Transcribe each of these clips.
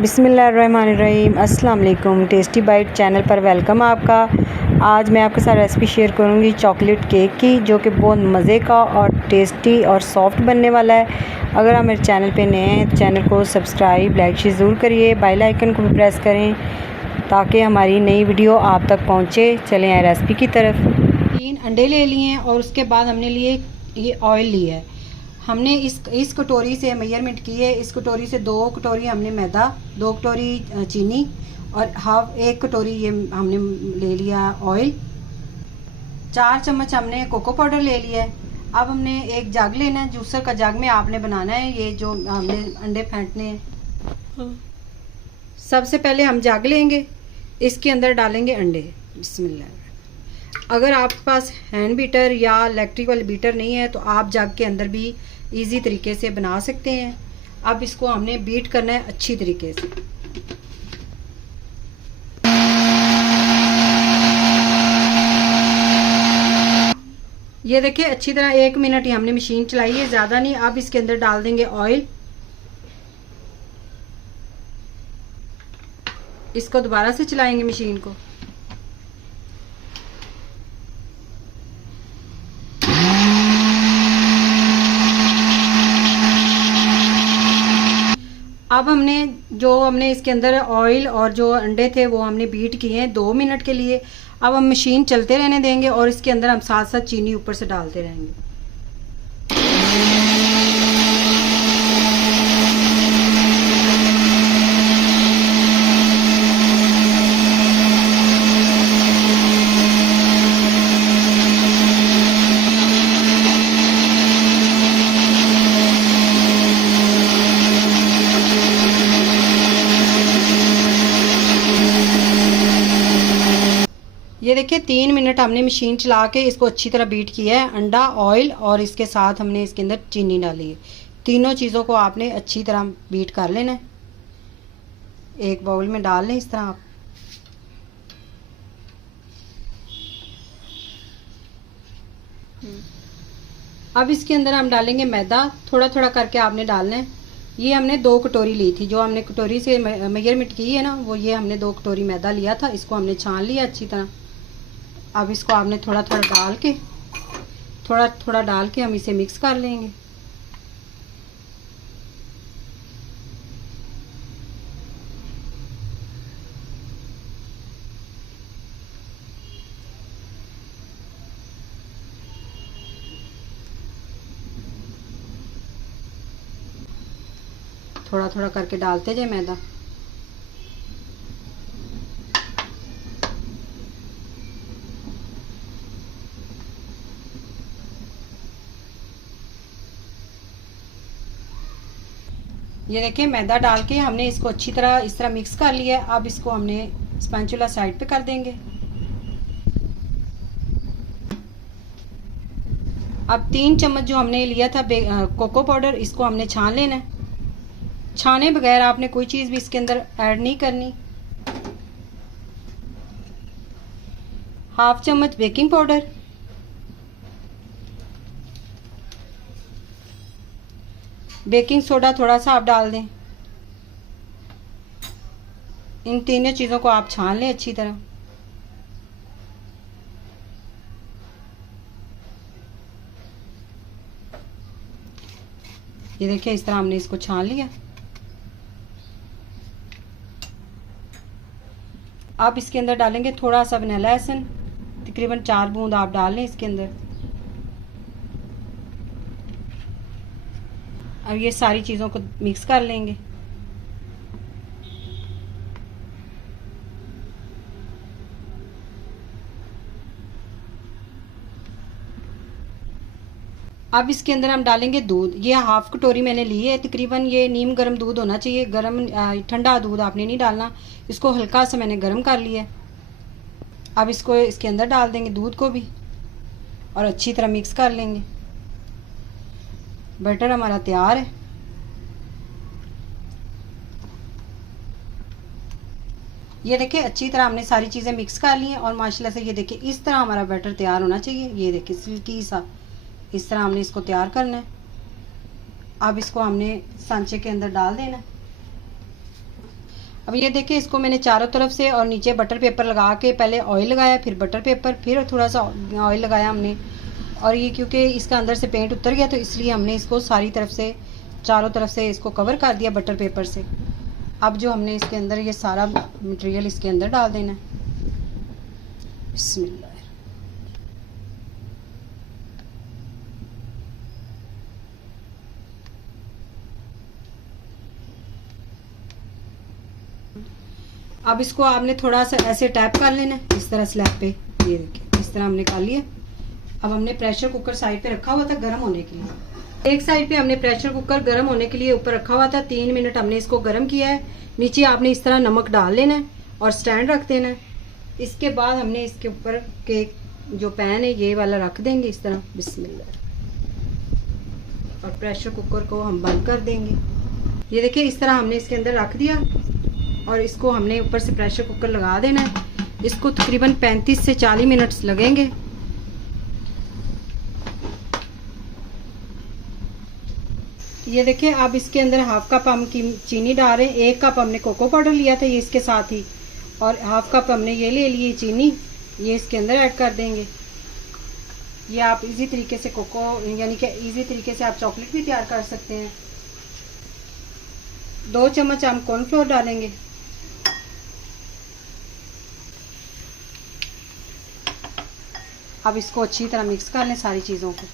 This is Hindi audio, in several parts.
बिस्मिल्लाहिर्रहमानिर्रहीम। अस्सलाम वालेकुम। टेस्टी बाइट चैनल पर वेलकम आपका। आज मैं आपके साथ रेसिपी शेयर करूंगी चॉकलेट केक की, जो कि बहुत मज़े का और टेस्टी और सॉफ्ट बनने वाला है। अगर आप मेरे चैनल पे नए हैं तो चैनल को सब्सक्राइब लाइक शेयर ज़रूर करिए। बेल आइकन को भी प्रेस करें ताकि हमारी नई वीडियो आप तक पहुँचे। चलें आए रेसिपी की तरफ। 3 अंडे ले लिए हैं और उसके बाद हमने लिए ये ऑयल लिया है। हमने इस कटोरी से मेजरमेंट की है। इस कटोरी से 2 कटोरी हमने मैदा, 2 कटोरी चीनी और एक कटोरी ये हमने ले लिया ऑयल। 4 चम्मच हमने कोको पाउडर ले लिया है। अब हमने एक जग लेना है, जूसर का जग में आपने बनाना है ये जो हमने अंडे फेंटने हैं। सबसे पहले हम जग लेंगे, इसके अंदर डालेंगे अंडे। बिस्मिल्लाह। अगर आपके पास हैंड बीटर या इलेक्ट्रिक वाली बीटर नहीं है तो आप जग के अंदर भी इजी तरीके से बना सकते हैं। अब इसको हमने बीट करना है अच्छी तरीके से। ये देखिए अच्छी तरह 1 मिनट ही हमने मशीन चलाई है, ज़्यादा नहीं। अब इसके अंदर डाल देंगे ऑयल। इसको दोबारा से चलाएंगे मशीन को। अब हमने इसके अंदर ऑयल और जो अंडे थे वो हमने बीट किए हैं 2 मिनट के लिए। अब हम मशीन चलते रहने देंगे और इसके अंदर हम साथ साथ चीनी ऊपर से डालते रहेंगे। ये देखिए 3 मिनट हमने मशीन चला के इसको अच्छी तरह बीट किया है। अंडा, ऑयल और इसके साथ हमने इसके अंदर चीनी डाली है। तीनों चीज़ों को आपने अच्छी तरह बीट कर लेना है। एक बाउल में डाल लें इस तरह आप। अब इसके अंदर हम डालेंगे मैदा। थोड़ा थोड़ा करके आपने डालना है। ये हमने 2 कटोरी ली थी, जो हमने कटोरी से मेजरमेंट की है ना, वो ये हमने 2 कटोरी मैदा लिया था। इसको हमने छान लिया अच्छी तरह। अब इसको आपने थोड़ा थोड़ा डाल के हम इसे मिक्स कर लेंगे। थोड़ा थोड़ा करके डालते जाए मैदा। ये देखिए मैदा डाल के हमने इसको अच्छी तरह इस तरह मिक्स कर लिया है। अब इसको हमने स्पैचुला साइड पे कर देंगे। अब 3 चम्मच जो हमने लिया था कोको पाउडर, इसको हमने छान लेना है। छाने बगैर आपने कोई चीज़ भी इसके अंदर ऐड नहीं करनी। 1/2 चम्मच बेकिंग पाउडर, बेकिंग सोडा थोड़ा सा आप डाल दें। इन तीनों चीज़ों को आप छान लें अच्छी तरह। ये देखिए इस तरह हमने इसको छान लिया। आप इसके अंदर डालेंगे थोड़ा सा वनीला एसेंस, तकरीबन 4 बूंद आप डाल लें इसके अंदर। अब ये सारी चीज़ों को मिक्स कर लेंगे। अब इसके अंदर हम डालेंगे दूध। ये 1/2 कटोरी मैंने ली है तकरीबन। ये नीम गर्म दूध होना चाहिए, गर्म ठंडा दूध आपने नहीं डालना। इसको हल्का सा मैंने गर्म कर लिया। अब इसको इसके अंदर डाल देंगे दूध को भी और अच्छी तरह मिक्स कर लेंगे। बैटर हमारा तैयार है। ये देखिए अच्छी तरह हमने सारी चीज़ें मिक्स कर ली हैं और माशाल्लाह से ये देखिए इस तरह हमारा बैटर तैयार होना चाहिए। ये देखिए सिल्की सा इस तरह हमने इसको तैयार करना है। अब इसको हमने सांचे के अंदर डाल देना है। अब ये देखिए, इसको मैंने चारों तरफ से और नीचे बटर पेपर लगा के पहले ऑयल लगाया, फिर बटर पेपर, फिर थोड़ा सा ऑयल लगाया हमने। और ये क्योंकि इसका अंदर से पेंट उतर गया तो इसलिए हमने इसको सारी तरफ से, चारों तरफ से इसको कवर कर दिया बटर पेपर से। अब जो हमने इसके अंदर ये सारा मटेरियल इसके अंदर डाल देना है। बिस्मिल्लाह। अब इसको आपने थोड़ा सा ऐसे टैप कर लेना है इस तरह स्लैब पे। ये देखिए इस तरह हमने कर लिया। अब हमने प्रेशर कुकर साइड पे रखा हुआ था गर्म होने के लिए। एक साइड पे हमने प्रेशर कुकर गर्म होने के लिए ऊपर रखा हुआ था। 3 मिनट हमने इसको गर्म किया है। नीचे आपने इस तरह नमक डाल लेना है और स्टैंड रख देना है। इसके बाद हमने इसके ऊपर केक जो पैन है ये वाला रख देंगे इस तरह। बिस्मिल्लाह। और प्रेशर कुकर को हम बंद कर देंगे। ये देखिए इस तरह हमने इसके अंदर रख दिया और इसको हमने ऊपर से प्रेशर कुकर लगा देना है। इसको तकरीबन 35 से 40 मिनट्स लगेंगे। ये देखिए अब इसके अंदर हाफ कप हम चीनी डाल रहे हैं। 1 कप हमने कोको पाउडर लिया था ये इसके साथ ही, और हाफ कप हमने ये ले लिए चीनी, ये इसके अंदर ऐड कर देंगे। ये आप इजी तरीके से कोको यानी कि इजी तरीके से आप चॉकलेट भी तैयार कर सकते हैं। 2 चम्मच हम कॉर्नफ्लोर डालेंगे। अब इसको अच्छी तरह मिक्स कर लें सारी चीज़ों को।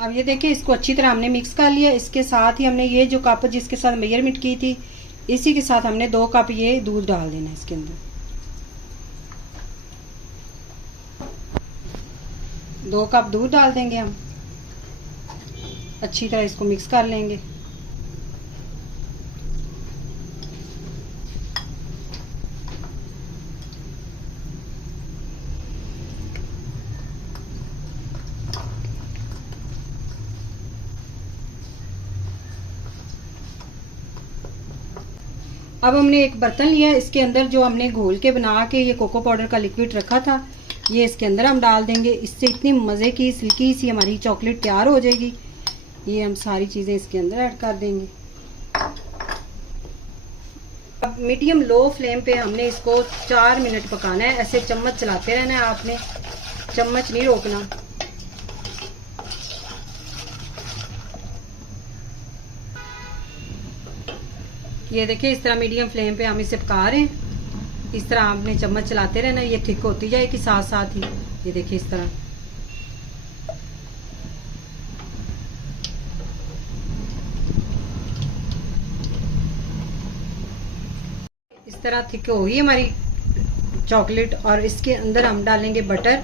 अब ये देखिए इसको अच्छी तरह हमने मिक्स कर लिया। इसके साथ ही हमने ये जो कप जिसके साथ मेजरमेंट की थी इसी के साथ हमने 2 कप ये दूध डाल देना है इसके अंदर। 2 कप दूध डाल देंगे हम। अच्छी तरह इसको मिक्स कर लेंगे। अब हमने एक बर्तन लिया, इसके अंदर जो हमने घोल के बना के ये कोको पाउडर का लिक्विड रखा था ये इसके अंदर हम डाल देंगे। इससे इतनी मज़े की सिल्की सी हमारी चॉकलेट तैयार हो जाएगी। ये हम सारी चीज़ें इसके अंदर ऐड कर देंगे। अब मीडियम लो फ्लेम पे हमने इसको 4 मिनट पकाना है। ऐसे चम्मच चलाते रहना है आपने, चम्मच नहीं रोकना। ये देखिए इस तरह मीडियम फ्लेम पे हम इसे पका रहे हैं। इस तरह आपने चम्मच चलाते रहना, ये थिक होती जाएगी साथ साथ ही। ये देखिए इस तरह। इस तरह थिक होगी हमारी चॉकलेट। और इसके अंदर हम डालेंगे बटर।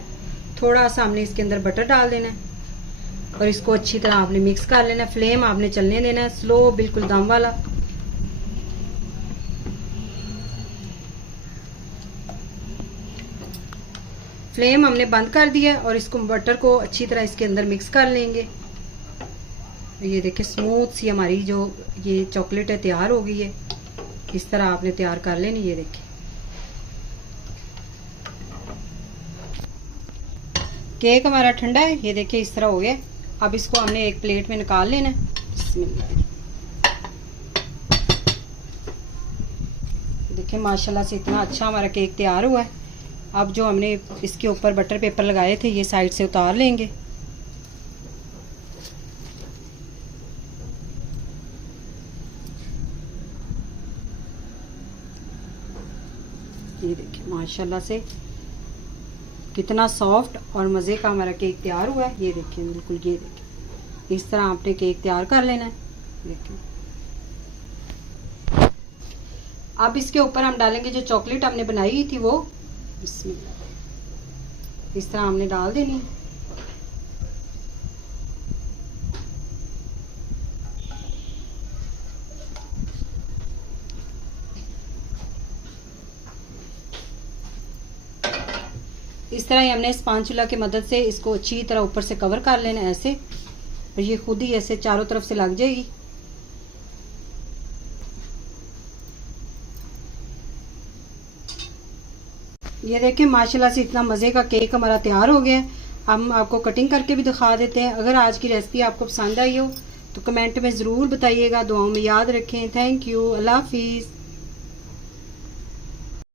थोड़ा सा हमने इसके अंदर बटर डाल देना है और इसको अच्छी तरह आपने मिक्स कर लेना है। फ्लेम आपने चलने देना है स्लो, बिल्कुल दम वाला। फ्लेम हमने बंद कर दिया और इसको बटर को अच्छी तरह इसके अंदर मिक्स कर लेंगे। ये देखिए स्मूथ सी हमारी जो ये चॉकलेट है तैयार हो गई है। इस तरह आपने तैयार कर लेनी। ये देखिए केक हमारा ठंडा है। ये देखिए इस तरह हो गया। अब इसको हमने एक प्लेट में निकाल लेना है। देखिए माशाल्लाह से इतना अच्छा हमारा केक तैयार हुआ है। अब जो हमने इसके ऊपर बटर पेपर लगाए थे ये साइड से उतार लेंगे। ये देखिए माशाल्लाह से कितना सॉफ्ट और मज़े का हमारा केक तैयार हुआ है। ये देखिए बिल्कुल, ये देखिए इस तरह आपने केक तैयार कर लेना है। देखिए अब इसके ऊपर हम डालेंगे जो चॉकलेट हमने बनाई थी वो। बिस्मिल्लाह। इस तरह हमने डाल देनी है। इस तरह ही हमने स्पांचुला की मदद से इसको अच्छी तरह ऊपर से कवर कर लेना है ऐसे, और ये खुद ही ऐसे चारों तरफ से लग जाएगी। ये देखें माशाल्लाह से इतना मज़े का केक हमारा तैयार हो गया है। हम आपको कटिंग करके भी दिखा देते हैं। अगर आज की रेसिपी आपको पसंद आई हो तो कमेंट में ज़रूर बताइएगा। दुआओं में याद रखें। Thank you. अल्लाह हाफिज़।